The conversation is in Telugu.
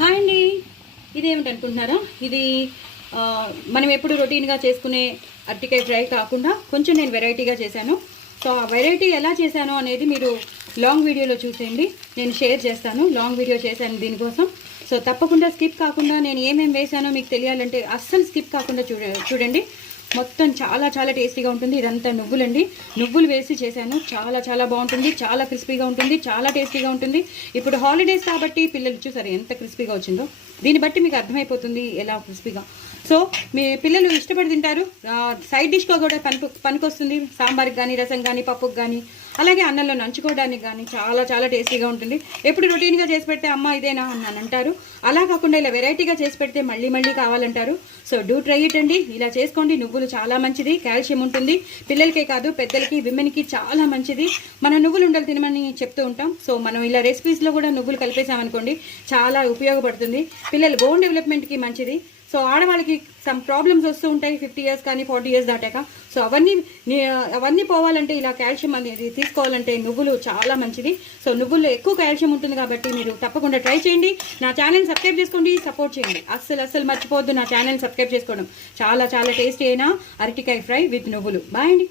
హాయ్ అండి. ఇదేమిటి అనుకుంటున్నారా? ఇది మనం ఎప్పుడు రొటీన్గా చేసుకునే అరటికాయ ఫ్రై కాకుండా కొంచెం నేను వెరైటీగా చేశాను. సో ఆ వెరైటీ ఎలా చేశాను అనేది మీరు లాంగ్ వీడియోలో చూసేయండి. నేను షేర్ చేస్తాను. లాంగ్ వీడియో చేశాను దీనికోసం. సో తప్పకుండా స్కిప్ కాకుండా నేను ఏమేమి వేసానో మీకు తెలియాలంటే అస్సలు స్కిప్ కాకుండా చూడండి. మొత్తం చాలా చాలా టేస్టీగా ఉంటుంది. ఇదంతా నువ్వులండి. నువ్వులు వేసి చేశాను. చాలా చాలా బాగుంటుంది. చాలా క్రిస్పీగా ఉంటుంది. చాలా టేస్టీగా ఉంటుంది. ఇప్పుడు హాలిడేస్ కాబట్టి పిల్లలు చూసారు ఎంత క్రిస్పీగా వచ్చిందో. దీన్ని బట్టి మీకు అర్థమైపోతుంది ఎలా క్రిస్పీగా. సో మీ పిల్లలు ఇష్టపడి తింటారు. సైడ్ డిష్గా కూడా పనికొస్తుంది. సాంబార్కి కానీ, రసం కానీ, పప్పుకి కానీ, అలాగే అన్నంలో నంచుకోవడానికి కానీ చాలా చాలా టేస్టీగా ఉంటుంది. ఎప్పుడు రొటీన్గా చేసి పెడితే అమ్మ ఇదేనా అని అంటారు. అలా కాకుండా ఇలా వెరైటీగా చేసి పెడితే మళ్ళీ మళ్ళీ కావాలంటారు. సో డూ ట్రై ఇట్ అండి. ఇలా చేసుకోండి. నువ్వులు చాలా మంచిది. కాల్షియం ఉంటుంది. పిల్లలకే కాదు పెద్దలకి, విమెన్కి చాలా మంచిది. మన నువ్వులు ఉండలు తినమని చెప్తూ ఉంటాం. సో మనం ఇలా రెసిపీస్లో కూడా నువ్వులు కలిపేసామనుకోండి చాలా ఉపయోగపడుతుంది. పిల్లల బోన్ డెవలప్మెంట్కి మంచిది. సో ఆడవాళ్ళకి సమ్ ప్రాబ్లమ్స్ వస్తూ ఉంటాయి 50 years కానీ 40 years దాటాక. సో అవన్నీ పోవాలంటే ఇలా కాల్షియం అనేది తీసుకోవాలంటే నువ్వులు చాలా మంచిది. సో నువ్వుల్లో ఎక్కువ కాల్షియం ఉంటుంది కాబట్టి మీరు తప్పకుండా ట్రై చేయండి. నా ఛానల్ సబ్స్క్రైబ్ చేసుకోండి, సపోర్ట్ చేయండి. అస్సలు మర్చిపోవద్దు నా ఛానల్ సబ్స్క్రైబ్ చేసుకోవడం. చాలా చాలా టేస్టీ అయిన అరటికాయ ఫ్రై విత్ నువ్వులు. బాయ్ అండి.